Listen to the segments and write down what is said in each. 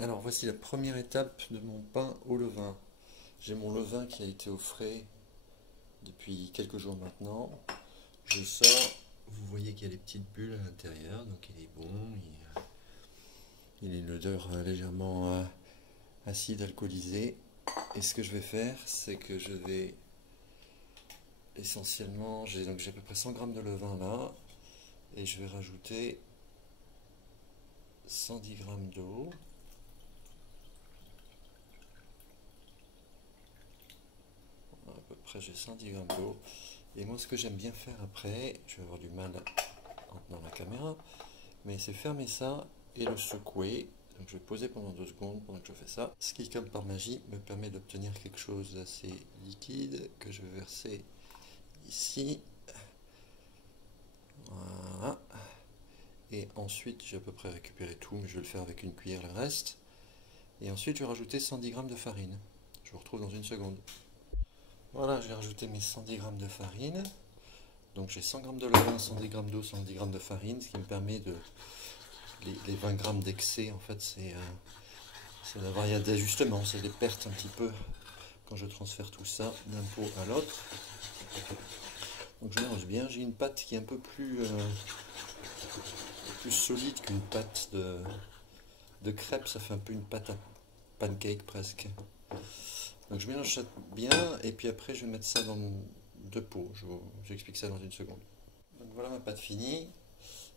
Alors voici la première étape de mon pain au levain. J'ai mon levain qui a été au frais depuis quelques jours maintenant. Je sors, vous voyez qu'il y a des petites bulles à l'intérieur, donc il est bon. Il a une odeur légèrement acide, alcoolisée. Et ce que je vais faire, c'est que je vais essentiellement, j'ai à peu près 100 g de levain là, et je vais rajouter 110 g d'eau. À peu près j'ai 110 g d'eau. Et moi ce que j'aime bien faire après, je vais avoir du mal en tenant la caméra, mais c'est fermer ça et le secouer. Donc je vais poser pendant 2 secondes pendant que je fais ça. Ce qui, comme par magie, me permet d'obtenir quelque chose d'assez liquide que je vais verser ici. Voilà. Et ensuite j'ai à peu près récupéré tout, mais je vais le faire avec une cuillère le reste. Et ensuite je vais rajouter 110 g de farine. Je vous retrouve dans une seconde. Voilà, j'ai rajouté mes 110 g de farine. Donc j'ai 100 g de levain, 110 g d'eau, 110 g de farine, ce qui me permet de... Les 20 g d'excès, en fait, c'est la variable d'ajustement, c'est les pertes un petit peu quand je transfère tout ça d'un pot à l'autre. Donc je mélange bien, j'ai une pâte qui est un peu plus solide qu'une pâte de crêpes, ça fait un peu une pâte à pancake presque. Donc je mélange ça bien et puis après je vais mettre ça dans 2 pots, j'explique ça dans une seconde. Donc voilà ma pâte finie,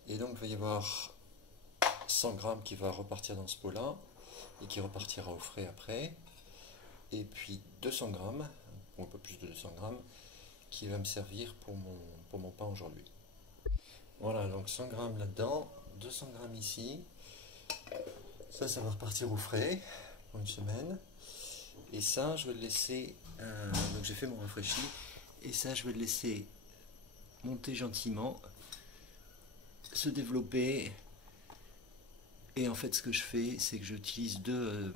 et donc il va y avoir 100 g qui va repartir dans ce pot là et qui repartira au frais après, et puis 200 g, ou un peu plus de 200 g, qui va me servir pour mon pain aujourd'hui. Voilà, donc 100 g là-dedans, 200 g ici, ça va repartir au frais pour une semaine, et ça je vais le laisser, donc j'ai fait mon rafraîchi, et ça je vais le laisser monter gentiment, se développer. Et en fait, ce que je fais, c'est que j'utilise deux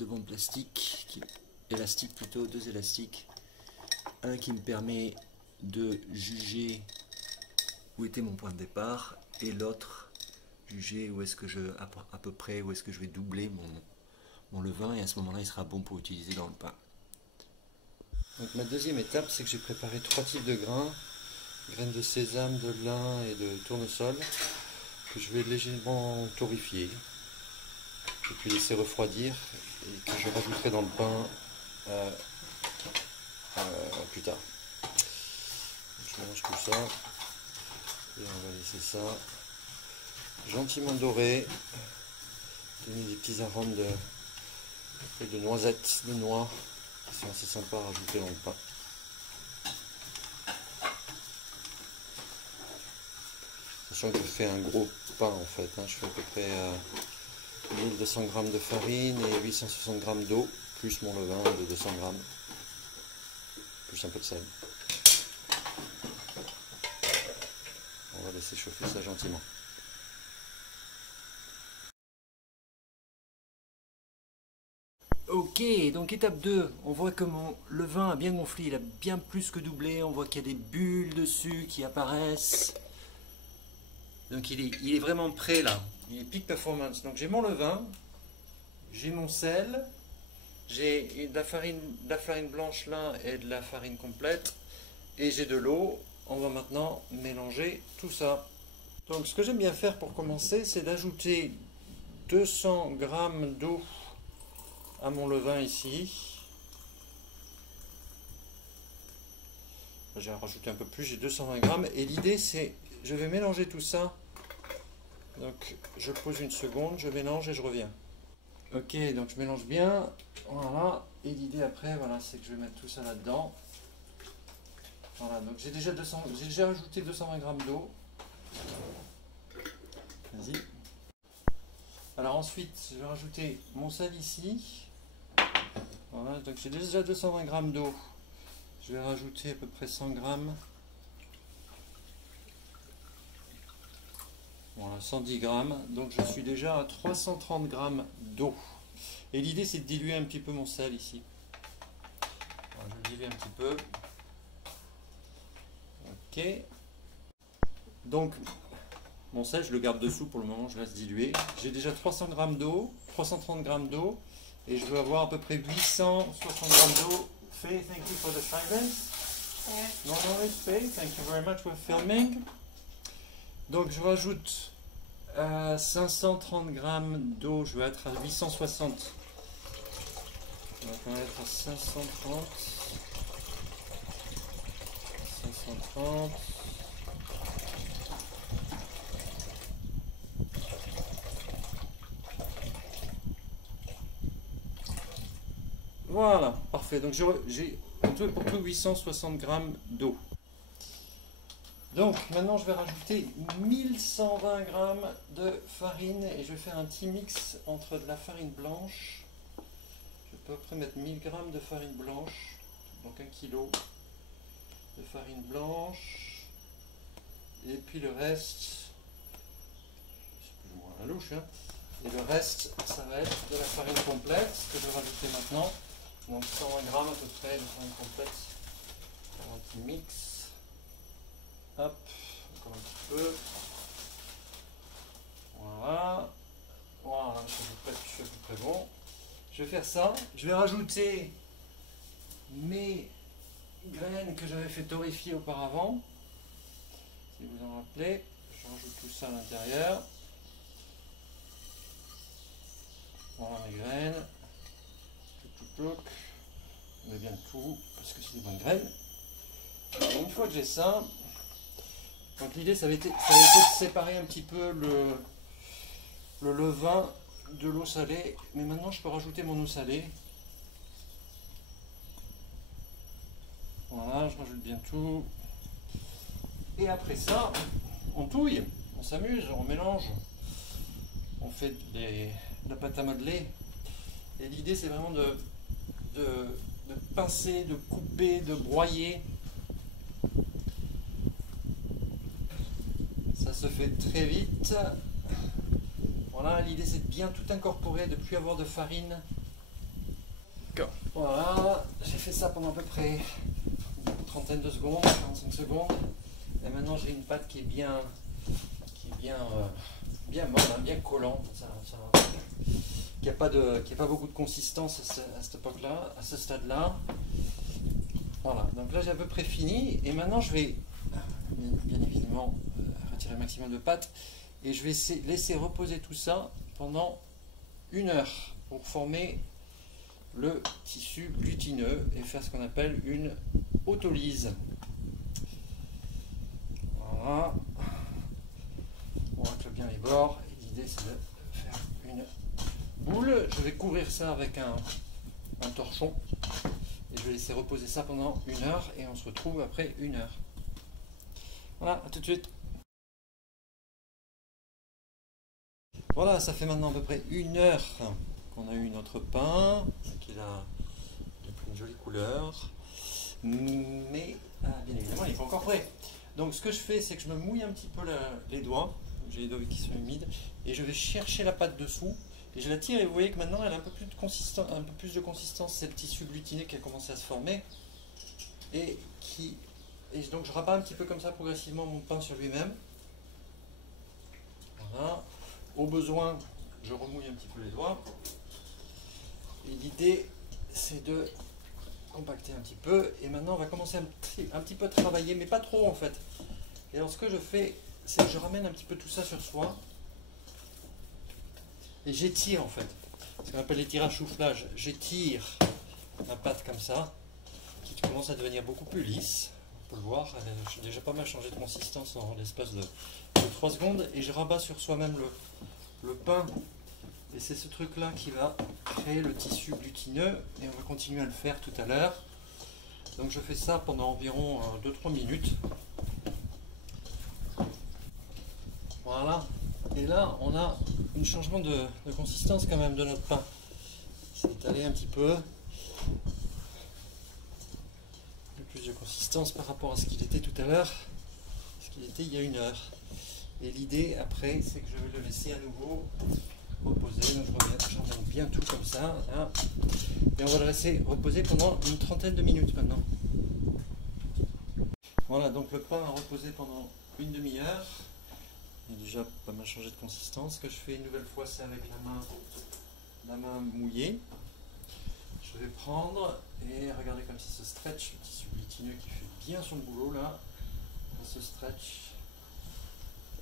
bandes plastiques, élastiques plutôt, 2 élastiques. Un qui me permet de juger où était mon point de départ, et l'autre, juger où est-ce que à peu près, où est-ce que je vais doubler mon levain, et à ce moment-là, il sera bon pour utiliser dans le pain. Donc ma deuxième étape, c'est que j'ai préparé 3 types de grains. Graines de sésame, de lin et de tournesol que je vais légèrement torréfier et puis laisser refroidir, et que je rajouterai dans le pain plus tard. Je mélange tout ça et on va laisser ça gentiment doré, donner des petits arômes de noisettes, de noix qui sont assez sympas à rajouter dans le pain. Sachant que je fais un gros pain en fait, hein. Je fais à peu près 1200 g de farine et 860 g d'eau, plus mon levain de 200 g, plus un peu de sel. On va laisser chauffer ça gentiment. Ok, donc étape 2, on voit que mon levain a bien gonflé, il a bien plus que doublé, on voit qu'il y a des bulles dessus qui apparaissent. Donc il est vraiment prêt là, il est peak performance. Donc j'ai mon levain, j'ai mon sel, j'ai de la farine blanche là et de la farine complète, et j'ai de l'eau. On va maintenant mélanger tout ça. Donc ce que j'aime bien faire pour commencer, c'est d'ajouter 200 g d'eau à mon levain ici. J'ai rajouté un peu plus, j'ai 220 g, et l'idée c'est, je vais mélanger tout ça. Donc je pose une seconde, je mélange et je reviens. Ok, donc je mélange bien, voilà, et l'idée après, voilà, c'est que je vais mettre tout ça là-dedans. Voilà, donc j'ai déjà ajouté 220 g d'eau. Vas-y. Alors ensuite, je vais rajouter mon sel ici. Voilà, donc j'ai déjà 220 g d'eau. Je vais rajouter à peu près 100 g. Voilà, 110 g. Donc je suis déjà à 330 g d'eau. Et l'idée c'est de diluer un petit peu mon sel ici. Alors, je le dilue un petit peu. Ok. Donc Mon sel, je le garde dessous pour le moment, je laisse diluer. J'ai déjà 300 g d'eau, 330 g d'eau, et je veux avoir à peu près 860 g d'eau. Faye, thank you for the silence. No noise, Faye, thank you very much for filming. Donc je rajoute 530 g d'eau, je vais être à 860. On va être à 530. 530. Voilà, parfait. Donc j'ai pour tout 860 g d'eau. Donc maintenant je vais rajouter 1120 g de farine et je vais faire un petit mix entre de la farine blanche. Je peux à peu près mettre 1000 g de farine blanche, donc 1 kg de farine blanche. Et puis le reste, c'est plus ou moins la louche, hein. Et le reste, ça va être de la farine complète, que je vais rajouter maintenant. Donc 120 g à peu près de farine complète. Faire un petit mix. Hop, encore un petit peu. Voilà. Voilà, je suis à peu près bon. Je vais faire ça. Je vais rajouter mes graines que j'avais fait torréfier auparavant. Si vous en rappelez, je rajoute tout ça à l'intérieur. Voilà mes graines. Je mets bien tout parce que c'est des bonnes graines. Et une fois que j'ai ça, donc l'idée ça avait été de séparer un petit peu le levain de l'eau salée, mais maintenant je peux rajouter mon eau salée. Voilà, je rajoute bien tout. Et après ça, on touille, on s'amuse, on mélange, on fait de la pâte à modeler. Et l'idée c'est vraiment de pincer, de couper, de broyer. Ça se fait très vite. Voilà, l'idée c'est de bien tout incorporer, de ne plus avoir de farine. Voilà, j'ai fait ça pendant à peu près une trentaine de secondes, 45 secondes. Et maintenant j'ai une pâte qui est bien molle, hein, bien collante. Qui n'a pas beaucoup de consistance à cette époque-là, à ce stade-là. Voilà, donc là j'ai à peu près fini. Et maintenant je vais bien évidemment retirer le maximum de pâte. Et je vais laisser reposer tout ça pendant 1 heure pour former le tissu glutineux et faire ce qu'on appelle une autolyse. Voilà. On racle bien les bords. L'idée c'est de faire une boule. Je vais couvrir ça avec un torchon et je vais laisser reposer ça pendant 1 heure et on se retrouve après 1 heure. Voilà, à tout de suite. Voilà, ça fait maintenant à peu près 1 heure qu'on a eu notre pain, qu'il a pris une jolie couleur, mais bien évidemment il n'est pas encore prêt. Donc ce que je fais, c'est que je me mouille un petit peu les doigts, j'ai les doigts qui sont humides, et je vais chercher la pâte dessous, et je la tire, et vous voyez que maintenant elle a un peu plus de consistance, c'est le tissu glutiné qui a commencé à se former, et donc je rabats un petit peu comme ça progressivement mon pain sur lui-même. Voilà. Au besoin, je remouille un petit peu les doigts. Et l'idée, c'est de compacter un petit peu. Et maintenant, on va commencer un petit peu à travailler, mais pas trop en fait. Et alors, ce que je fais, c'est que je ramène un petit peu tout ça sur soi. Et j'étire en fait. Ce qu'on appelle l'étirage soufflage. J'étire la pâte comme ça, qui commence à devenir beaucoup plus lisse. On peut le voir, j'ai déjà pas mal changé de consistance en l'espace de 3 secondes. Et je rabats sur soi-même le pain, et c'est ce truc là qui va créer le tissu glutineux, et on va continuer à le faire tout à l'heure. Donc je fais ça pendant environ 2-3 minutes. Voilà, et là on a un changement de consistance quand même de notre pain. C'est étalé un petit peu, plus de consistance par rapport à ce qu'il était tout à l'heure, ce qu'il était il y a 1 heure. Et l'idée après, c'est que je vais le laisser à nouveau reposer. Donc je remets bien tout comme ça. Là. Et on va le laisser reposer pendant une trentaine de minutes maintenant. Voilà, donc le pain a reposé pendant une demi-heure. Il a déjà pas mal changé de consistance. Ce que je fais une nouvelle fois, c'est avec la main mouillée. Je vais prendre et regarder comme ça se stretch, le tissu glutineux qui fait bien son boulot là. On se stretch,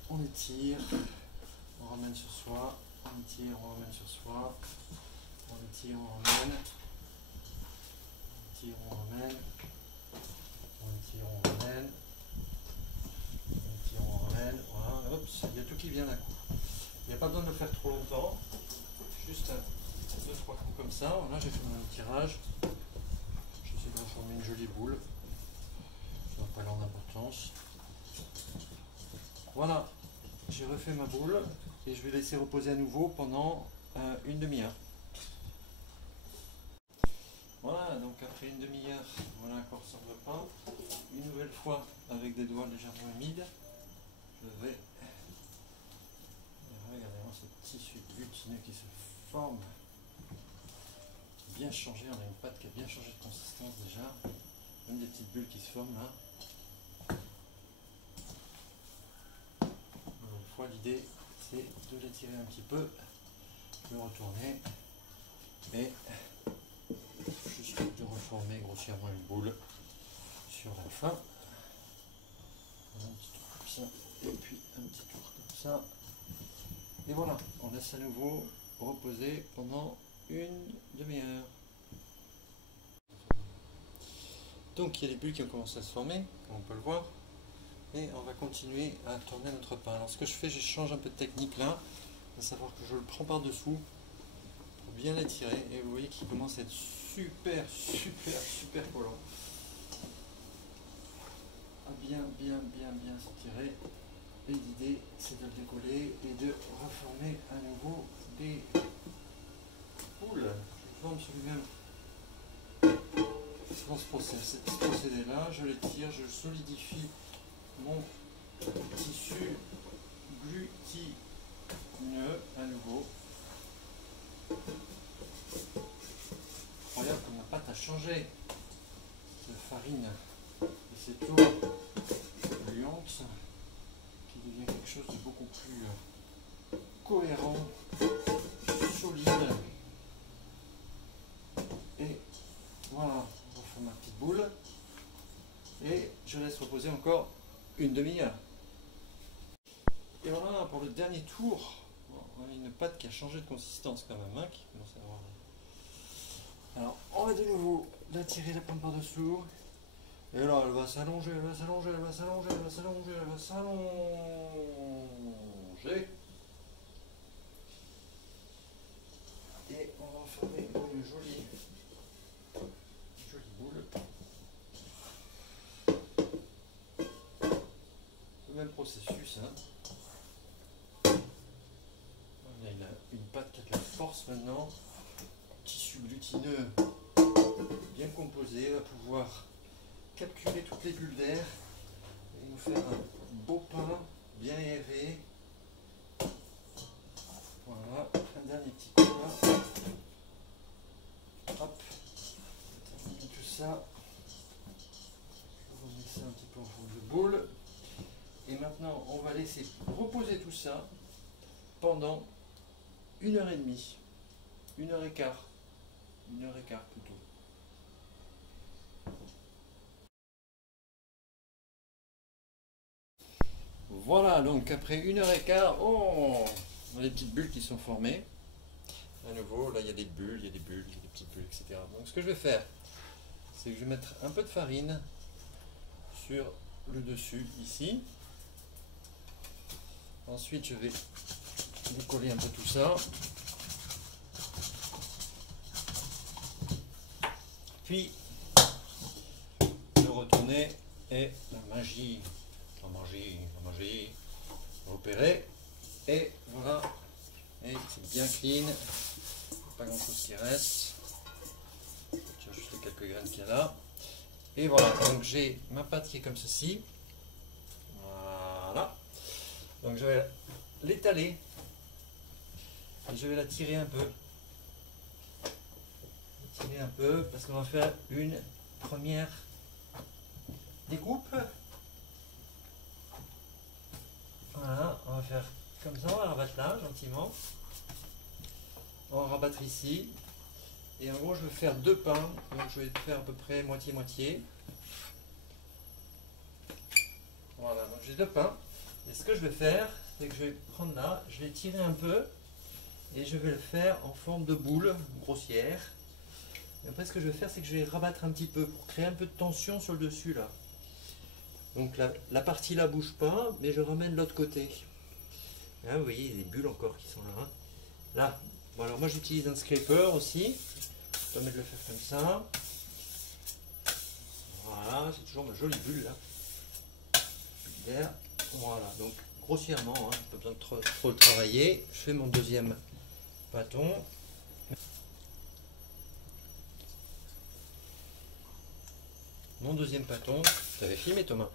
on étire, on ramène sur soi, on étire, on ramène sur soi, on étire, on ramène, on étire, on ramène, on étire, on ramène, on étire, on ramène, voilà, hop, il y a tout qui vient d'un coup. Il n'y a pas besoin de le faire trop longtemps, juste 2-3 coups comme ça. Voilà, j'ai fait mon tirage. J'essaie de former une jolie boule. Ça n'a pas l'air d'importance. Voilà, j'ai refait ma boule et je vais laisser reposer à nouveau pendant une demi-heure. Voilà, donc après une demi-heure, voilà à quoi ressemble le pain. Une nouvelle fois avec des doigts légèrement humides, je vais regardez-moi ce tissu glutineux qui se forme. Bien changé, on a une pâte qui a bien changé de consistance déjà. Même des petites bulles qui se forment là. Une fois, l'idée c'est de l'étirer un petit peu, de le retourner et juste de reformer grossièrement une boule sur la fin. Un petit tour comme ça et puis un petit tour comme ça. Et voilà, on laisse à nouveau reposer pendant une demi-heure. Donc il y a des bulles qui ont commencé à se former, comme on peut le voir. Et on va continuer à tourner notre pain. Alors ce que je fais, je change un peu de technique là, à savoir que je le prends par dessous pour bien l'étirer. Et vous voyez qu'il commence à être super collant. À bien s'étirer. Et l'idée c'est de le décoller et de reformer à nouveau des boules. Je forme sur lui-même. Dans ce procédé-là, je l'étire, je solidifie mon tissu glutineux à nouveau. Regarde comme la pâte a changé. Cette farine et cette eau gluante qui devient quelque chose de beaucoup plus cohérent, solide. Et voilà, on va faire ma petite boule. Et je laisse reposer encore une demi-heure. Et voilà pour le dernier tour. On a une pâte qui a changé de consistance quand même, hein, qui commence à avoir... Alors on va de nouveau la tirer, la prendre par dessous. Et là elle va s'allonger, elle va s'allonger, elle va s'allonger, elle va s'allonger, elle va s'allonger. Et on va former une jolie boule. Le même processus, hein. Il y a une pâte qui a de la force maintenant. Tissu glutineux bien composé va pouvoir capturer toutes les bulles d'air et nous faire un beau pain bien aéré. Voilà, un dernier petit coup là. Hop, termine tout ça. On va mettre ça un petit peu en forme de boule. Et maintenant, on va laisser reposer tout ça pendant 1h30, 1h15, 1h15 plutôt. Voilà, donc après 1h15, on a des petites bulles qui sont formées. À nouveau, là il y a des bulles, il y a des bulles, il y a des petites bulles, etc. Donc ce que je vais faire, c'est que je vais mettre un peu de farine sur le dessus ici. Ensuite, je vais décoller un peu tout ça. Puis, le retourner et la magie opérer. Et voilà. Et c'est bien clean. Pas grand chose qui reste. Tiens, juste les quelques graines qu'il y a là. Et voilà. Donc j'ai ma pâte qui est comme ceci. Voilà. Donc je vais l'étaler. Et je vais la tirer un peu. Tirer un peu parce qu'on va faire une première découpe. Voilà, on va faire là, gentiment. On va rabattre ici. Et en gros, je vais faire 2 pains. Donc je vais faire à peu près moitié-moitié. Voilà, donc j'ai 2 pains. Et ce que je vais faire, c'est que je vais prendre là, je vais tirer un peu. Et je vais le faire en forme de boule grossière. Et après, ce que je vais faire, c'est que je vais rabattre un petit peu pour créer un peu de tension sur le dessus là. Donc la partie là bouge pas, mais je ramène l'autre côté. Là, vous voyez, il y a des bulles encore qui sont là. Hein. Là, bon, alors moi j'utilise un scraper aussi. Ça permet de le faire comme ça. Voilà, c'est toujours ma jolie bulle là. D'air. Voilà, donc grossièrement, hein, pas besoin de trop le travailler. Je fais mon deuxième bâton. Mon deuxième bâton. Tu avais filmé, Thomas?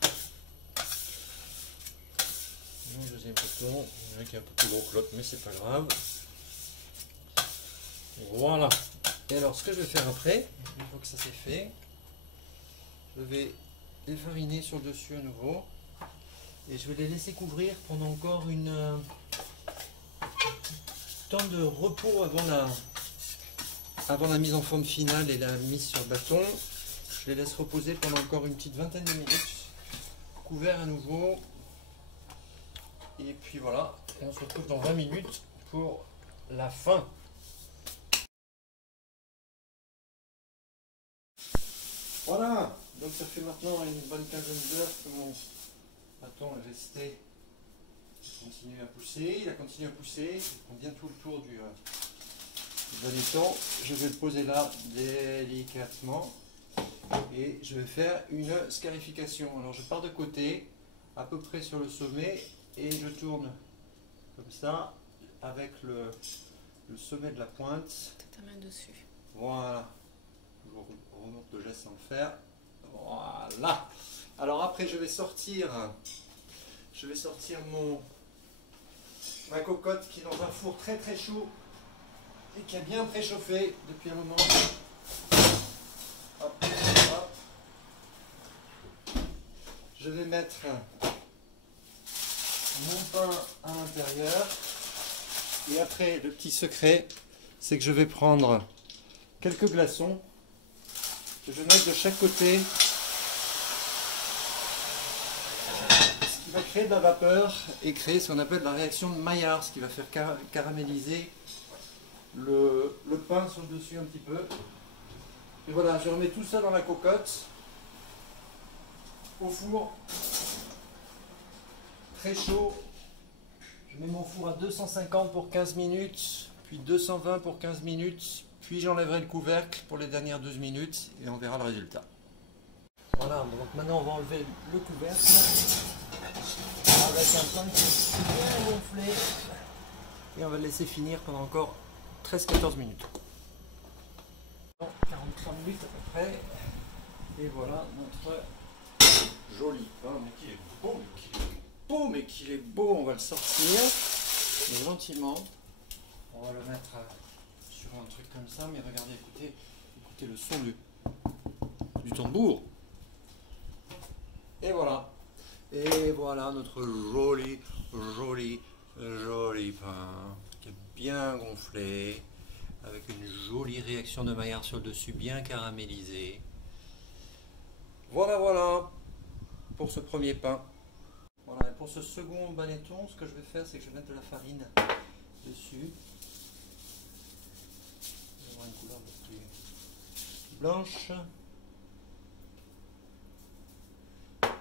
Mon deuxième bâton. Il y en a qui est un peu plus gros que l'autre, mais c'est pas grave. Voilà. Et alors, ce que je vais faire après, une fois que ça c'est fait, je vais les fariner sur le dessus à nouveau. Et je vais les laisser couvrir pendant encore une temps de repos avant la mise en forme finale et la mise sur le bâton. Je les laisse reposer pendant encore une petite vingtaine de minutes, couvert à nouveau. Et puis voilà, et on se retrouve dans 20 minutes pour la fin. Voilà, donc ça fait maintenant une bonne quinzaine d'heures que mon bâton est resté. Il continue à pousser, il a continué à pousser, il prend bien tout le tour du bonneton. Je vais le poser là délicatement et je vais faire une scarification. Alors je pars de côté, à peu près sur le sommet, et je tourne comme ça avec le sommet de la pointe. Ta main dessus. Voilà. Je remonte le geste sans le faire. Voilà. Alors après je vais sortir ma cocotte qui est dans un four très très chaud et qui a bien préchauffé depuis un moment. Hop, hop. Je vais mettre mon pain à l'intérieur. Et après, le petit secret, c'est que je vais prendre quelques glaçons que je vais mettre de chaque côté, ce qui va créer de la vapeur et créer ce qu'on appelle la réaction de Maillard, ce qui va faire caraméliser le pain sur le dessus un petit peu. Et voilà, je remets tout ça dans la cocotte, au four, très chaud. Je mets mon four à 250 pour 15 minutes, puis 220 pour 15 minutes, puis j'enlèverai le couvercle pour les dernières 12 minutes et on verra le résultat. Voilà, donc maintenant on va enlever le couvercle avec un pain qui est bien gonflé et on va le laisser finir pendant encore 13-14 minutes. 43 minutes à peu près, et voilà notre joli pain, mais qu'il est beau, mais qu'il est beau, on va le sortir gentiment, on va le mettre sur un truc comme ça, mais regardez, écoutez le son du tambour, et voilà notre joli pain qui est bien gonflé, avec une jolie réaction de Maillard sur le dessus, bien caramélisé. Voilà pour ce premier pain. Voilà, et pour ce second bonneton, ce que je vais faire, c'est que je vais mettre de la farine dessus. Je vais avoir une couleur plus blanche.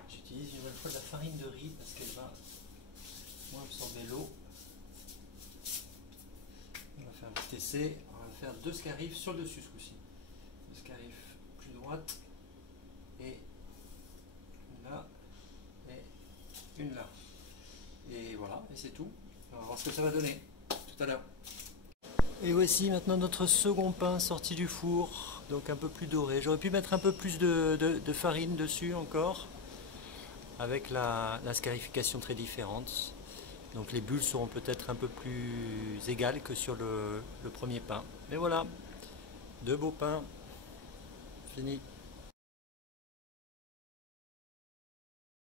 J'utilise une nouvelle fois de la farine de riz parce qu'elle va moins absorber l'eau. On va faire un petit essai. On va faire 2 scarifs sur le dessus ce coup-ci. 2 scarifs plus droite et une là et une là. Et voilà, et c'est tout. On va voir ce que ça va donner tout à l'heure. Et voici maintenant notre second pain sorti du four, donc un peu plus doré. J'aurais pu mettre un peu plus de farine dessus encore, avec la scarification très différente. Donc les bulles seront peut-être un peu plus égales que sur le premier pain. Mais voilà, 2 beaux pains, fini.